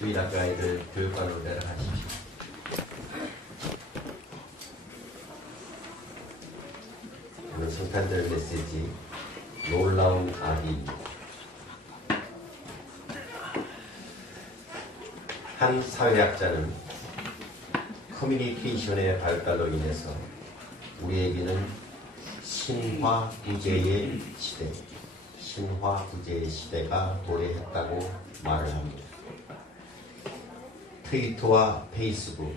주일학교 아이들 교육관으로 내려가십시오. 오늘 성탄절 메시지 놀라운 아기입니다. 한 사회학자는 커뮤니케이션의 발달로 인해서 우리에게는 신화구제의 시대, 신화구제의 시대가 도래했다고 말을 합니다. 트위터와 페이스북,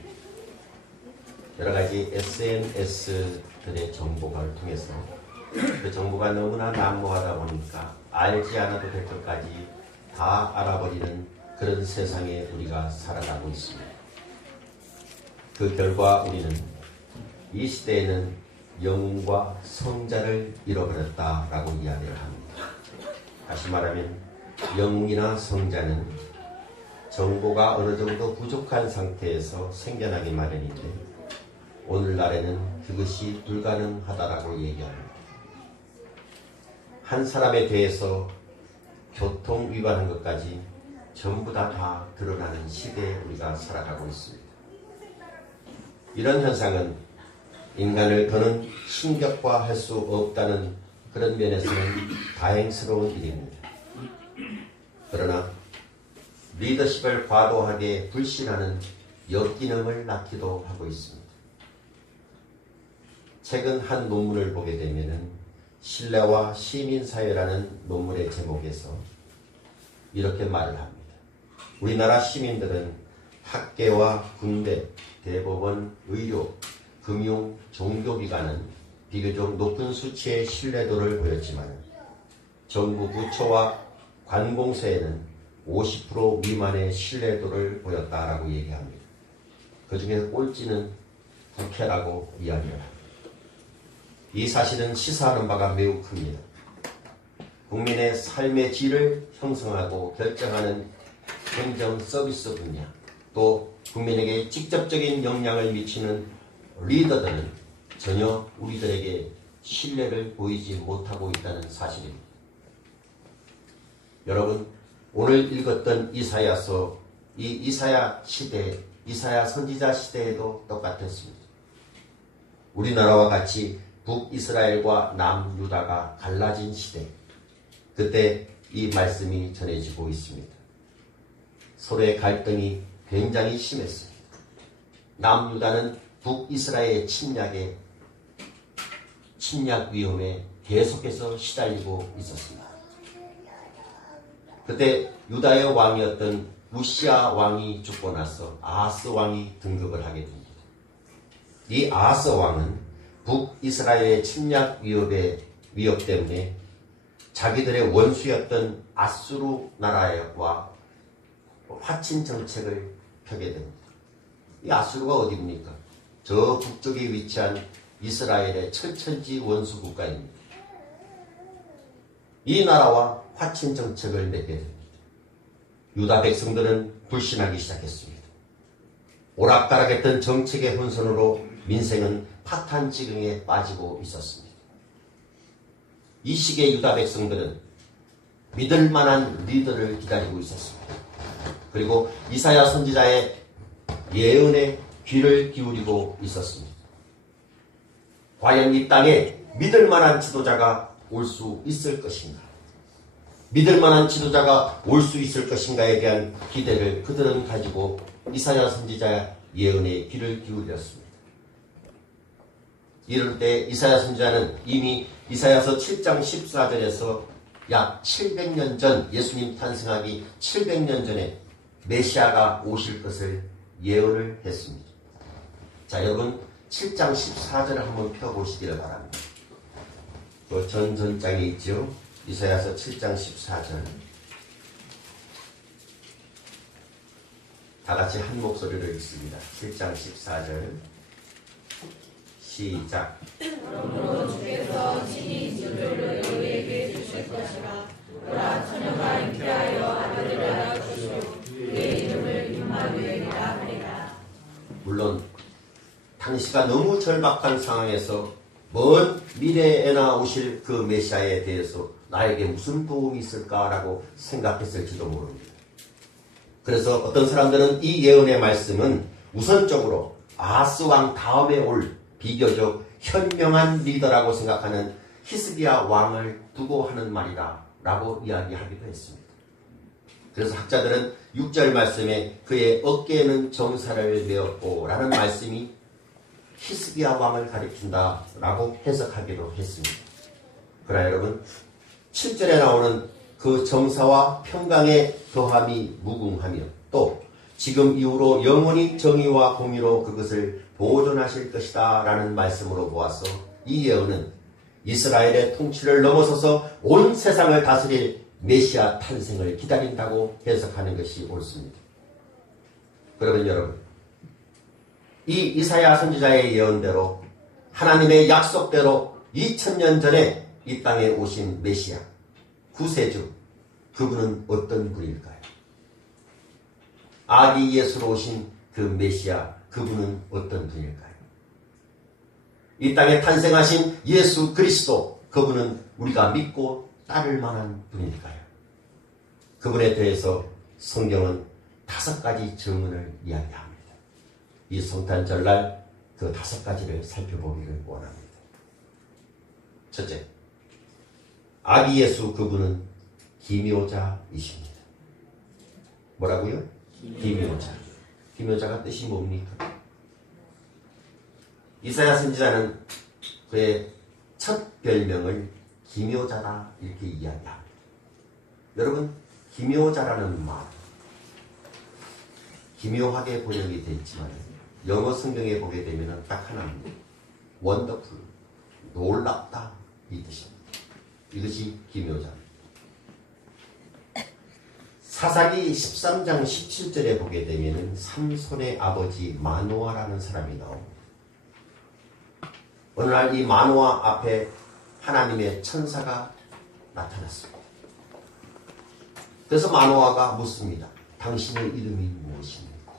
여러가지 SNS들의 정보를 통해서 그 정보가 너무나 난무하다 보니까 알지 않아도 될 것까지 다 알아버리는 그런 세상에 우리가 살아가고 있습니다. 그 결과 우리는 이 시대에는 영웅과 성자를 잃어버렸다라고 이야기를 합니다. 다시 말하면 영웅이나 성자는 정보가 어느 정도 부족한 상태에서 생겨나기 마련인데 오늘날에는 그것이 불가능하다라고 얘기합니다. 한 사람에 대해서 교통 위반한 것까지 전부 다 드러나는 시대에 우리가 살아가고 있습니다. 이런 현상은 인간을 더는 신격화할 수 없다는 그런 면에서는 다행스러운 일입니다. 그러나 리더십을 과도하게 불신하는 역기능을 낳기도 하고 있습니다. 최근 한 논문을 보게 되면 신뢰와 시민사회라는 논문의 제목에서 이렇게 말을 합니다. 우리나라 시민들은 학계와 군대, 대법원, 의료, 금융, 종교기관은 비교적 높은 수치의 신뢰도를 보였지만 정부 부처와 관공서에는 50% 미만의 신뢰도를 보였다라고 얘기합니다. 그 중에 꼴찌는 국회라고 이야기합니다. 이 사실은 시사하는 바가 매우 큽니다. 국민의 삶의 질을 형성하고 결정하는 행정 서비스 분야, 또 국민에게 직접적인 영향을 미치는 리더들은 전혀 우리들에게 신뢰를 보이지 못하고 있다는 사실입니다. 여러분, 오늘 읽었던 이사야서, 이 이사야 시대, 이사야 선지자 시대에도 똑같았습니다. 우리나라와 같이 북이스라엘과 남유다가 갈라진 시대, 그때 이 말씀이 전해지고 있습니다. 서로의 갈등이 굉장히 심했습니다. 남유다는 북이스라엘의 침략 위험에 계속해서 시달리고 있었습니다. 그때 유다의 왕이었던 우시아 왕이 죽고 나서 아하스 왕이 등극을 하게 됩니다. 이 아하스 왕은 북이스라엘의 침략 위협 때문에 자기들의 원수였던 아수르 나라와 화친 정책을 펴게 됩니다. 이 아수르가 어디입니까? 저 북쪽에 위치한 이스라엘의 철천지 원수 국가입니다. 이 나라와 화친 정책을 맺게 됩니다. 유다 백성들은 불신하기 시작했습니다. 오락가락했던 정책의 혼선으로 민생은 파탄지경에 빠지고 있었습니다. 이 시기에 유다 백성들은 믿을 만한 리더를 기다리고 있었습니다. 그리고 이사야 선지자의 예언에 귀를 기울이고 있었습니다. 과연 이 땅에 믿을 만한 지도자가 올 수 있을 것인가? 믿을 만한 지도자가 올 수 있을 것인가에 대한 기대를 그들은 가지고 이사야 선지자의 예언에 귀를 기울였습니다. 이럴 때 이사야 선지자는 이미 이사야서 7장 14절에서 약 700년 전, 예수님 탄생하기 700년 전에 메시아가 오실 것을 예언을 했습니다. 자, 여러분 7장 14절을 한번 펴보시기를 바랍니다. 그 전장에 있죠. 이사야서 7장 14절. 다 같이 한 목소리로 읽습니다. 7장 14절. 시작. 그러므로 주께서 친히 진료를 너희에게 주실 것이라. 보라, 처녀가 잉태하여 아들을 낳으시오. 그의 이름을 임마누엘이라 하리라. 물론 당시가 너무 절박한 상황에서 먼 미래에나 오실 그 메시아에 대해서 나에게 무슨 도움이 있을까라고 생각했을지도 모릅니다. 그래서 어떤 사람들은 이 예언의 말씀은 우선적으로 아하스 왕 다음에 올 비교적 현명한 리더라고 생각하는 히스기야 왕을 두고 하는 말이다 라고 이야기하기도 했습니다. 그래서 학자들은 6절 말씀에 그의 어깨에는 정사를 메었고 라는 말씀이 히스기야 왕을 가리킨다 라고 해석하기도 했습니다. 그러나 여러분 7절에 나오는 그 정사와 평강의 더함이 무궁하며 또 지금 이후로 영원히 정의와 공의로 그것을 보존하실 것이다 라는 말씀으로 보아서 이 예언은 이스라엘의 통치를 넘어서서 온 세상을 다스릴 메시아 탄생을 기다린다고 해석하는 것이 옳습니다. 그러면 여러분, 이 이사야 선지자의 예언대로 하나님의 약속대로 2000년 전에 이 땅에 오신 메시아, 구세주, 그분은 어떤 분일까요? 아기 예수로 오신 그 메시아, 그분은 어떤 분일까요? 이 땅에 탄생하신 예수 그리스도, 그분은 우리가 믿고 따를 만한 분일까요? 그분에 대해서 성경은 5가지 질문을 이야기합니다. 이 성탄절날 그 5가지를 살펴보기를 원합니다. 첫째, 아기 예수 그분은 기묘자이십니다. 뭐라고요? 기묘자. 기묘자가 뜻이 뭡니까? 이사야 선지자는 그의 첫 별명을 기묘자다 이렇게 이야기합니다. 여러분, 기묘자라는 말, 기묘하게 번역이 되어 있지만 영어 성경에 보게 되면 딱 하나입니다. 원더풀, 놀랍다 이 뜻입니다. 이것이 기묘자입니다. 사사기 13장 17절에 보게 되면 삼손의 아버지 마노아라는 사람이 나옵니다. 어느 날 이 마노아 앞에 하나님의 천사가 나타났습니다. 그래서 마노아가 묻습니다. 당신의 이름이 무엇입니까?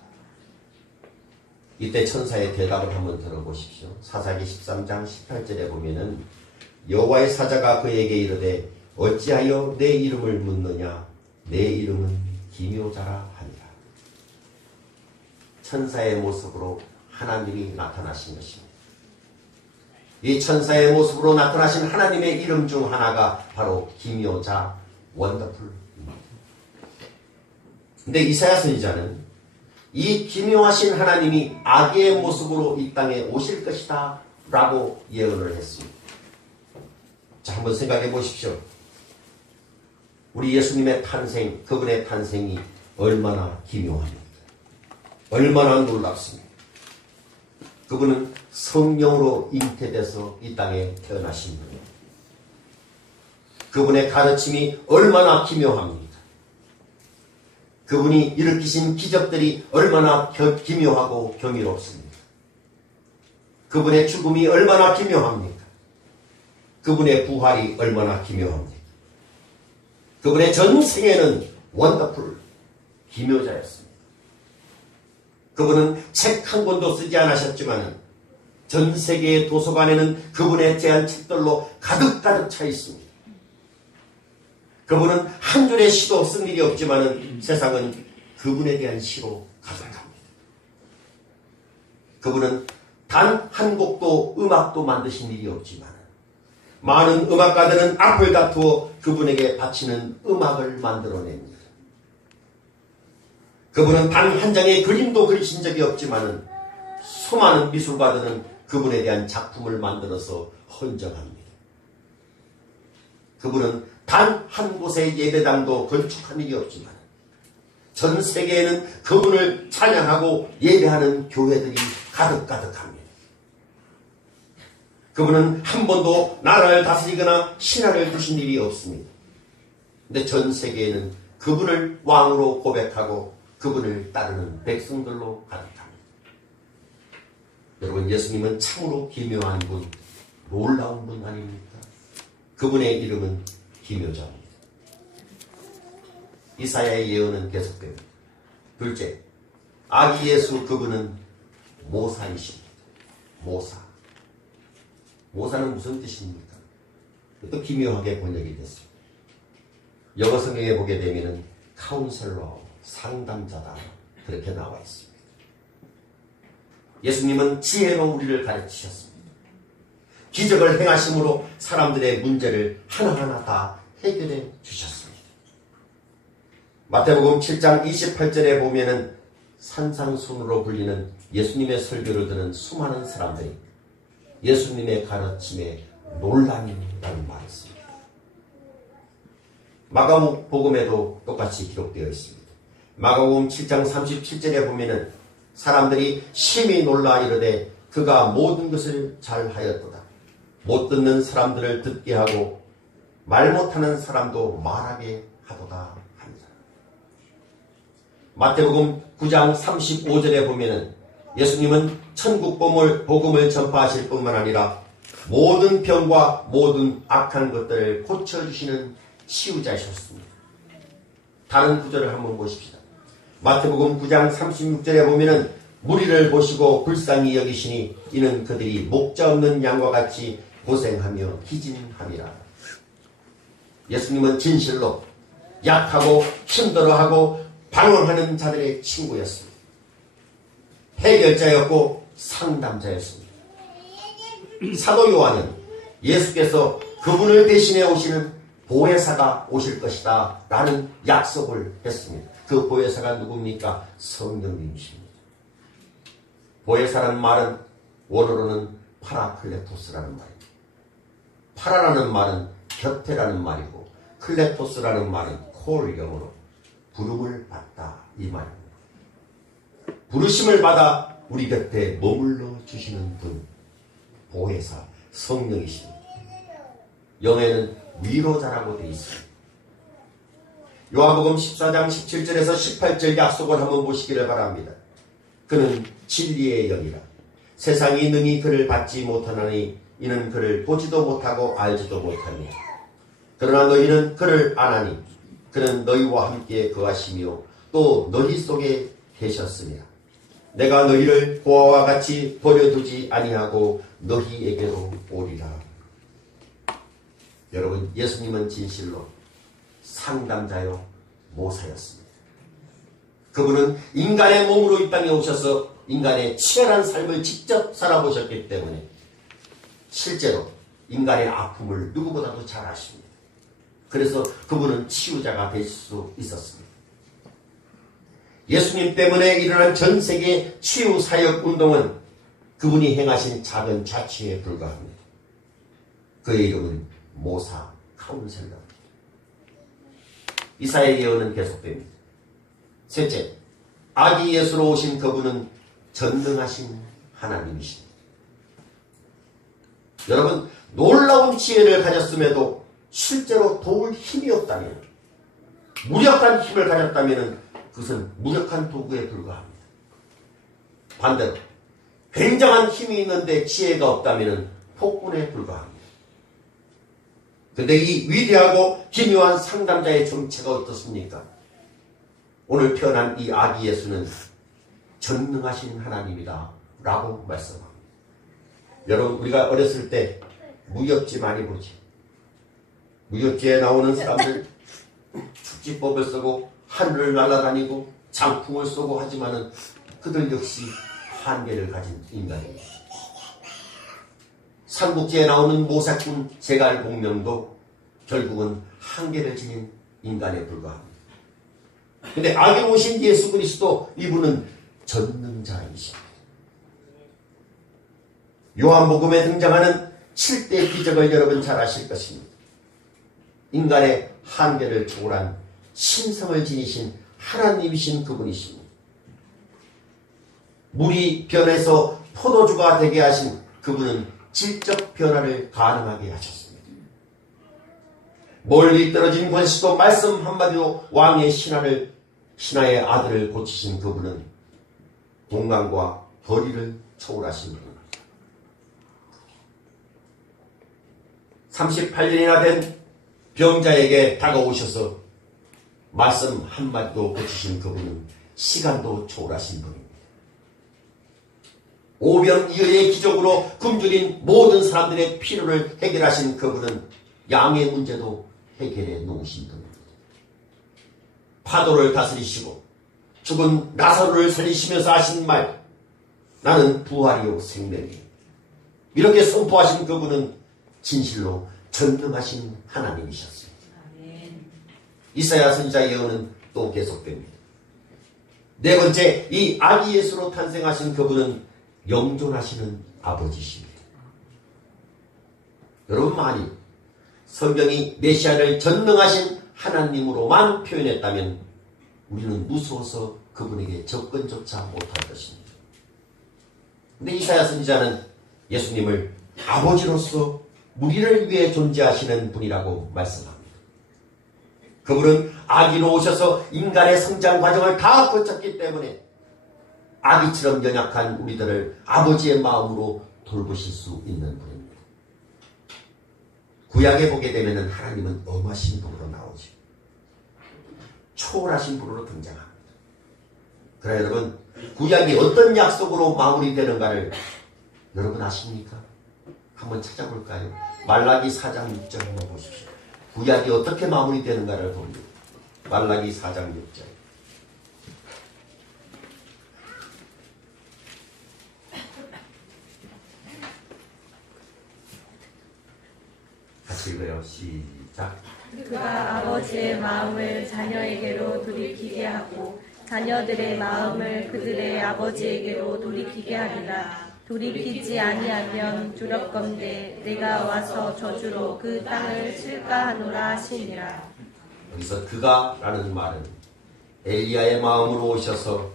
이때 천사의 대답을 한번 들어보십시오. 사사기 13장 18절에 보면은 여호와의 사자가 그에게 이르되 어찌하여 내 이름을 묻느냐? 내 이름은 기묘자라 하니라. 천사의 모습으로 하나님이 나타나신 것입니다. 이 천사의 모습으로 나타나신 하나님의 이름 중 하나가 바로 기묘자, 원더풀입니다. 근데 이사야 선지자는 이 기묘하신 하나님이 아기의 모습으로 이 땅에 오실 것이다 라고 예언을 했습니다. 자, 한번 생각해 보십시오. 우리 예수님의 탄생, 그분의 탄생이 얼마나 기묘합니까? 얼마나 놀랍습니까? 그분은 성령으로 잉태돼서 이 땅에 태어나신 분입니다. 그분의 가르침이 얼마나 기묘합니까? 그분이 일으키신 기적들이 얼마나 기묘하고 경이롭습니까? 그분의 죽음이 얼마나 기묘합니까? 그분의 부활이 얼마나 기묘합니까? 그분의 전생에는 원더풀, 기묘자였습니다. 그분은 책 한 권도 쓰지 않으셨지만 전 세계의 도서관에는 그분에 대한 책들로 가득가득 차 있습니다. 그분은 한 줄의 시도 쓴 일이 없지만 세상은 그분에 대한 시로 가득합니다. 그분은 단 한 곡도 음악도 만드신 일이 없지만 많은 음악가들은 앞을 다투어 그분에게 바치는 음악을 만들어냅니다. 그분은 단 한 장의 그림도 그리신 적이 없지만 수많은 미술가들은 그분에 대한 작품을 만들어서 헌정합니다. 그분은 단 한 곳의 예배당도 건축한 일이 없지만 전 세계에는 그분을 찬양하고 예배하는 교회들이 가득가득합니다. 그분은 한 번도 나라를 다스리거나 신하를 두신 일이 없습니다. 근데 전 세계에는 그분을 왕으로 고백하고 그분을 따르는 백성들로 가득합니다. 여러분, 예수님은 참으로 기묘한 분, 놀라운 분 아닙니까? 그분의 이름은 기묘자입니다. 이사야의 예언은 계속됩니다. 둘째, 아기 예수 그분은 모사이십니다. 모사. 모사는 무슨 뜻입니까? 또 기묘하게 번역이 됐습니다. 영어 성경에 보게 되면 카운셀러, 상담자다. 그렇게 나와 있습니다. 예수님은 지혜로 우리를 가르치셨습니다. 기적을 행하심으로 사람들의 문제를 하나하나 다 해결해 주셨습니다. 마태복음 7장 28절에 보면은 산상순으로 불리는 예수님의 설교를 듣는 수많은 사람들이 예수님의 가르침에 논란이라는 말을 씁니다. 마가복음에도 똑같이 기록되어 있습니다. 마가복음 7장 37절에 보면은 사람들이 심히 놀라 이르되 그가 모든 것을 잘하였도다. 못 듣는 사람들을 듣게 하고 말 못하는 사람도 말하게 하도다 합니다. 마태복음 9장 35절에 보면은 예수님은 천국 복음을 전파하실 뿐만 아니라 모든 병과 모든 악한 것들을 고쳐주시는 치유자이셨습니다. 다른 구절을 한번 보십시다. 마태복음 9장 36절에 보면은 무리를 보시고 불쌍히 여기시니 이는 그들이 목자 없는 양과 같이 고생하며 기진함이라. 예수님은 진실로 약하고 힘들어하고 방황하는 자들의 친구였습니다. 해결자였고 상담자였습니다. 사도 요한은 예수께서 그분을 대신해 오시는 보혜사가 오실 것이다 라는 약속을 했습니다. 그 보혜사가 누굽니까? 성령님이십니다. 보혜사라는 말은 원어로는 파라클레토스라는 말입니다. 파라라는 말은 곁에라는 말이고 클레토스라는 말은 콜 영어로 부름을 받다 이 말입니다. 부르심을 받아 우리 곁에 머물러 주시는 분, 보혜사, 성령이십니다. 영에는 위로자라고 되어 있습니다. 요한복음 14장 17절에서 18절 약속을 한번 보시기를 바랍니다. 그는 진리의 영이라. 세상이 능히 그를 받지 못하나니 이는 그를 보지도 못하고 알지도 못하니. 그러나 너희는 그를 아나니 그는 너희와 함께 거하시며 또 너희 속에 계셨으니라. 내가 너희를 고아와 같이 버려두지 아니하고 너희에게로 오리라. 여러분, 예수님은 진실로 상담자요 모사였습니다. 그분은 인간의 몸으로 이 땅에 오셔서 인간의 치열한 삶을 직접 살아보셨기 때문에 실제로 인간의 아픔을 누구보다도 잘 아십니다. 그래서 그분은 치유자가 될 수 있었습니다. 예수님 때문에 일어난 전 세계 치유 사역 운동은 그분이 행하신 작은 자취에 불과합니다. 그의 이름은 모사 카운셀러. 이사야의 예언은 계속됩니다. 셋째, 아기 예수로 오신 그분은 전능하신 하나님이십니다. 여러분, 놀라운 지혜를 가졌음에도 실제로 도울 힘이 없다면, 무력한 힘을 가졌다면 그것은 무력한 도구에 불과합니다. 반대로 굉장한 힘이 있는데 지혜가 없다면 폭군에 불과합니다. 그런데 이 위대하고 기묘한 상담자의 정체가 어떻습니까? 오늘 태어난 이 아기 예수는 전능하신 하나님이다 라고 말씀합니다. 여러분, 우리가 어렸을 때 무협지 많이 보지. 무협지에 나오는 사람들 축지법을 쓰고 하늘을 날아다니고 장풍을 쏘고 하지만은 그들 역시 한계를 가진 인간입니다. 삼국지에 나오는 모사꾼 제갈공명도 결국은 한계를 지닌 인간에 불과합니다. 근데 악에 오신 예수 그리스도, 이분은 전능자이십니다. 요한복음에 등장하는 7대 기적을 여러분 잘 아실 것입니다. 인간의 한계를 초월한 신성을 지니신 하나님이신 그분이십니다. 물이 변해서 포도주가 되게 하신 그분은 질적 변화를 가능하게 하셨습니다. 멀리 떨어진 권시도 말씀 한마디로 왕의 신하의 아들을 고치신 그분은 동강과 거리를 초월하신 분입니다. 38년이나 된 병자에게 다가오셔서 말씀 한마디도 고치신 그분은 시간도 초월하신 분입니다. 오병이어의 기적으로 굶주린 모든 사람들의 필요를 해결하신 그분은 양의 문제도 해결해 놓으신 분입니다. 파도를 다스리시고 죽은 나사로를 살리시면서 하신 말, 나는 부활이요 생명이요. 이렇게 선포하신 그분은 진실로 전능하신 하나님이셨습니다. 이사야 선지자 예언은 또 계속됩니다. 네 번째, 이 아기 예수로 탄생하신 그분은 영존하시는 아버지십니다. 여러분, 만일 성경이 메시아를 전능하신 하나님으로만 표현했다면 우리는 무서워서 그분에게 접근조차 못할 것입니다. 근데 이사야 선지자는 예수님을 아버지로서 우리를 위해 존재하시는 분이라고 말씀합니다. 그분은 아기로 오셔서 인간의 성장 과정을 다 거쳤기 때문에 아기처럼 연약한 우리들을 아버지의 마음으로 돌보실 수 있는 분입니다. 구약에 보게 되면 하나님은 엄하신 분으로 나오죠. 초월하신 분으로 등장합니다. 그러나 여러분, 구약이 어떤 약속으로 마무리되는가를 여러분 아십니까? 한번 찾아볼까요? 말라기 4장 6절 한번 보십시오. 구약이 어떻게 마무리되는가를 봅니다. 말라기 4장 6절. 같이 읽어요. 시작. 그가 아버지의 마음을 자녀에게로 돌이키게 하고 자녀들의 마음을 그들의 아버지에게로 돌이키게 하리라. 돌이키지 아니하면 두렵건대 내가 와서 저주로 그 땅을 칠까 하노라 하시니라. 여기서 그가라는 말은 엘리야의 마음으로 오셔서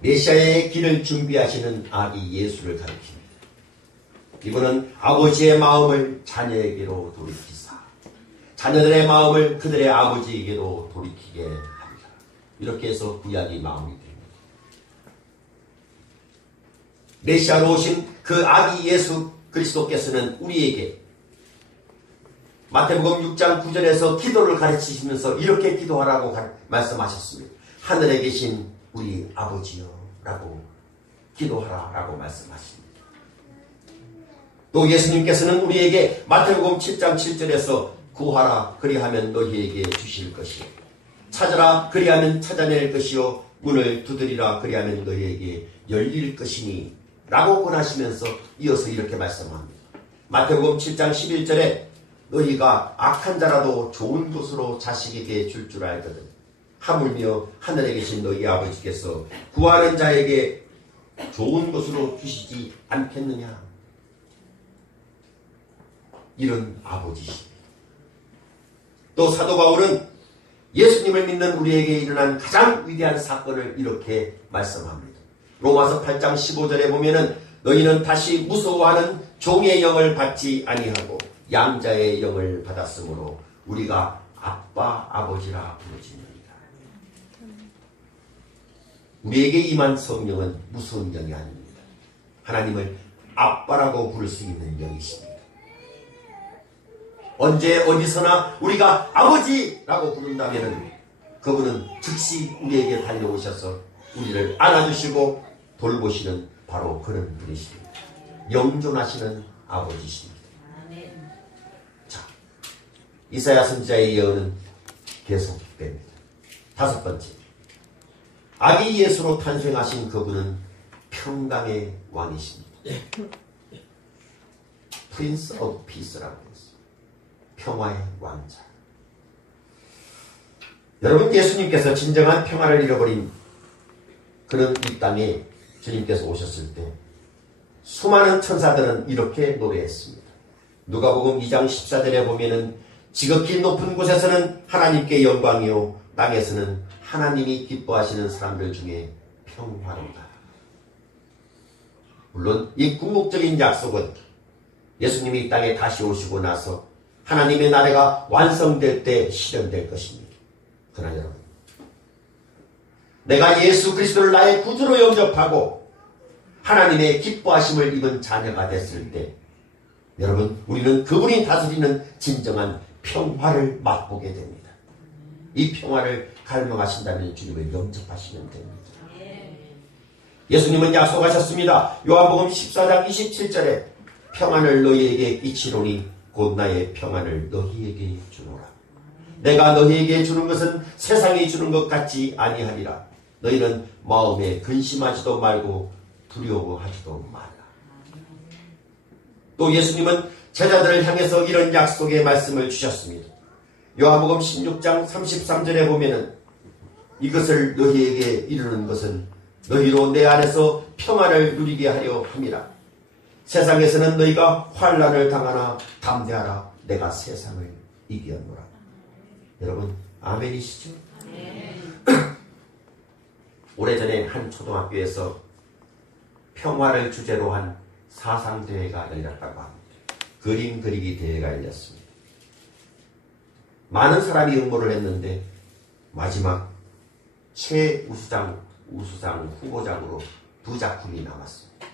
메시아의 길을 준비하시는 아기 예수를 가리킵니다. 이분은 아버지의 마음을 자녀에게로 돌이키사 자녀들의 마음을 그들의 아버지에게로 돌이키게 합니다. 이렇게 해서 구약이 마무리됩니다. 메시아로 오신 그 아기 예수 그리스도께서는 우리에게 마태복음 6장 9절에서 기도를 가르치시면서 이렇게 기도하라고 말씀하셨습니다. 하늘에 계신 우리 아버지여 라고 기도하라라고 말씀하십니다. 또 예수님께서는 우리에게 마태복음 7장 7절에서 구하라 그리하면 너희에게 주실 것이요 찾아라 그리하면 찾아낼 것이요 문을 두드리라 그리하면 너희에게 열릴 것이니 라고 권하시면서 이어서 이렇게 말씀합니다. 마태복음 7장 11절에 너희가 악한 자라도 좋은 것으로 자식에게 줄 줄 알거든 하물며 하늘에 계신 너희 아버지께서 구하는 자에게 좋은 것으로 주시지 않겠느냐. 이런 아버지십니다. 또 사도 바울은 예수님을 믿는 우리에게 일어난 가장 위대한 사건을 이렇게 말씀합니다. 로마서 8장 15절에 보면은 너희는 다시 무서워하는 종의 영을 받지 아니하고 양자의 영을 받았으므로 우리가 아빠 아버지라 부르짖느니라. 우리에게 임한 성령은 무서운 영이 아닙니다. 하나님을 아빠라고 부를 수 있는 영이십니다. 언제 어디서나 우리가 아버지라고 부른다면 그분은 즉시 우리에게 달려오셔서 우리를 안아주시고 돌보시는 바로 그런 분이십니다. 영존하시는 아버지십니다. 자, 이사야 선지자의 예언은 계속됩니다. 다섯 번째, 아기 예수로 탄생하신 그분은 평강의 왕이십니다. 프린스 오브 피스라고 했습니다. 평화의 왕자. 여러분, 예수님께서 진정한 평화를 잃어버린 그런 이 땅에 주님께서 오셨을 때 수많은 천사들은 이렇게 노래했습니다. 누가복음 2장 14절에 보면은 지극히 높은 곳에서는 하나님께 영광이요 땅에서는 하나님이 기뻐하시는 사람들 중에 평화로다. 물론 이 궁극적인 약속은 예수님이 이 땅에 다시 오시고 나서 하나님의 나라가 완성될 때 실현될 것입니다. 그러나 여러분, 내가 예수 그리스도를 나의 구주로 영접하고 하나님의 기뻐하심을 입은 자녀가 됐을 때 여러분, 우리는 그분이 다스리는 진정한 평화를 맛보게 됩니다. 이 평화를 갈망하신다면 주님을 영접하시면 됩니다. 예수님은 약속하셨습니다. 요한복음 14장 27절에 평안을 너희에게 끼치노니 곧 나의 평안을 너희에게 주노라. 내가 너희에게 주는 것은 세상이 주는 것 같지 아니하리라. 너희는 마음에 근심하지도 말고 두려워하지도 말라. 또 예수님은 제자들을 향해서 이런 약속의 말씀을 주셨습니다. 요한복음 16장 33절에 보면은 이것을 너희에게 이르는 것은 너희로 내 안에서 평안을 누리게 하려 함이라. 세상에서는 너희가 환난을 당하나 담대하라. 내가 세상을 이기었노라. 여러분 아멘이시죠? 오래전에 한 초등학교에서 평화를 주제로 한 사상대회가 열렸다고 합니다. 그림 그리기 대회가 열렸습니다. 많은 사람이 응모를 했는데 마지막 최우수상 후보장으로 2작품이 남았습니다.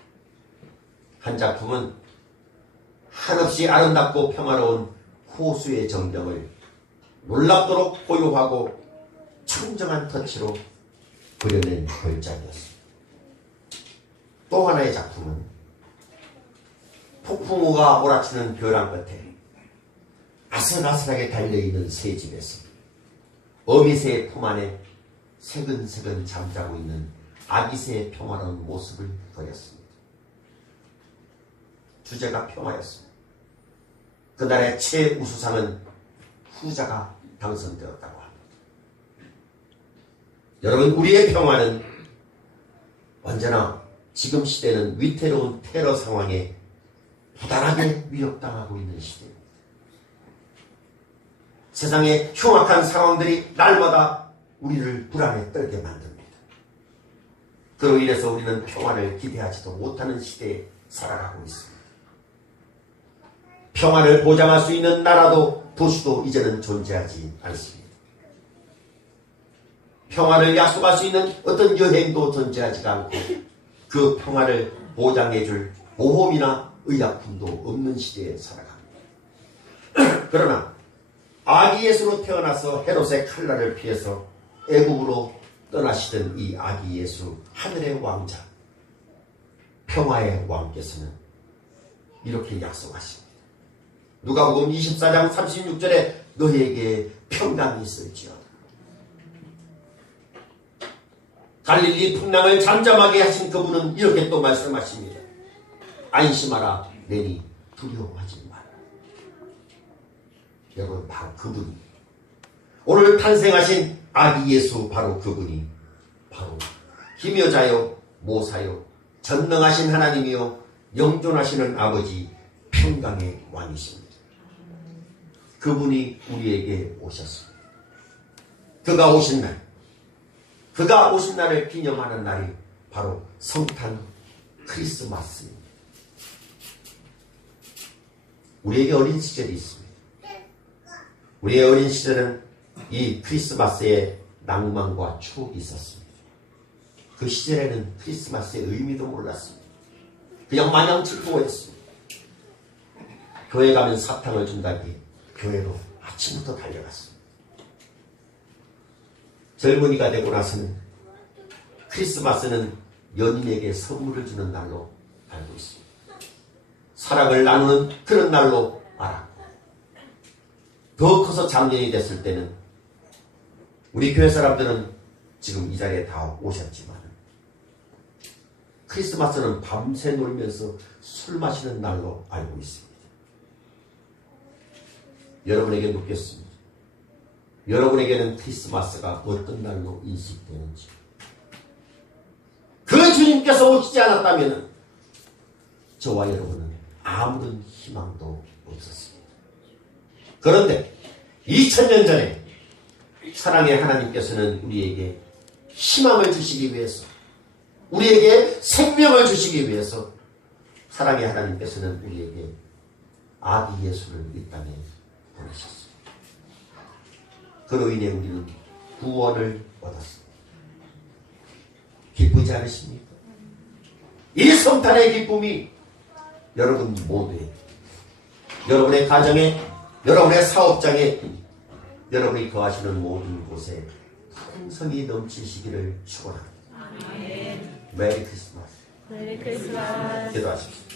한 작품은 한없이 아름답고 평화로운 호수의 전경을 놀랍도록 고요하고 청정한 터치로 그려낸 별장이었습니다. 또 하나의 작품은 폭풍우가 몰아치는 벼랑 끝에 아슬아슬하게 달려있는 새집에서 어미새의 품 안에 새근새근 잠자고 있는 아기새의 평화로운 모습을 그렸습니다. 주제가 평화였습니다. 그날의 최우수상은 후자가 당선되었다고 합니다. 여러분 우리의 평화는 언제나 지금 시대는 위태로운 테러 상황에 부단하게 위협당하고 있는 시대입니다. 세상의 흉악한 상황들이 날마다 우리를 불안에 떨게 만듭니다. 그로 인해서 우리는 평화를 기대하지도 못하는 시대에 살아가고 있습니다. 평화를 보장할 수 있는 나라도 도시도 이제는 존재하지 않습니다. 평화를 약속할 수 있는 어떤 여행도 존재하지가 않고 그 평화를 보장해줄 보험이나 의약품도 없는 시대에 살아갑니다. 그러나 아기 예수로 태어나서 헤롯의 칼날을 피해서 애국으로 떠나시던 이 아기 예수 하늘의 왕자 평화의 왕께서는 이렇게 약속하십니다. 누가복음 24장 36절에 너희에게 평강이 있을지어다. 갈릴리 풍랑을 잠잠하게 하신 그분은 이렇게 또 말씀하십니다. 안심하라 내니 두려워하지 마라. 여러분 바로 그분이 오늘 탄생하신 아기 예수 바로 그분이 바로 기묘자요 모사요 전능하신 하나님이요 영존하시는 아버지 평강의 왕이십니다. 그분이 우리에게 오셨습니다. 그가 오신 날을 기념하는 날이 바로 성탄 크리스마스입니다. 우리에게 어린 시절이 있습니다. 우리의 어린 시절은 이 크리스마스의 낭만과 추억이 있었습니다. 그 시절에는 크리스마스의 의미도 몰랐습니다. 그냥 마냥 즐거워했습니다. 교회 가면 사탕을 준다기에 교회로 아침부터 달려갔습니다. 젊은이가 되고 나서는 크리스마스는 연인에게 선물을 주는 날로 알고 있습니다. 사랑을 나누는 그런 날로 알았고 더 커서 장년이 됐을 때는 우리 교회 사람들은 지금 이 자리에 다 오셨지만 크리스마스는 밤새 놀면서 술 마시는 날로 알고 있습니다. 여러분에게 묻겠습니다. 여러분에게는 크리스마스가 어떤 날로 인식되는지. 그 주님께서 오시지 않았다면 저와 여러분은 아무런 희망도 없었습니다. 그런데 2000년 전에 사랑의 하나님께서는 우리에게 희망을 주시기 위해서 우리에게 생명을 주시기 위해서 사랑의 하나님께서는 우리에게 아기 예수를 이 땅에 보내셨습니다. 그로 인해 우리는 구원을 얻었습니다. 기쁘지 않으십니까? 이 성탄의 기쁨이 여러분 모두에, 여러분의 가정에, 여러분의 사업장에, 여러분이 거하시는 모든 곳에 풍성이 넘치시기를 축원합니다. 메리 크리스마스. 메리 크리스마스. 기도하십시오.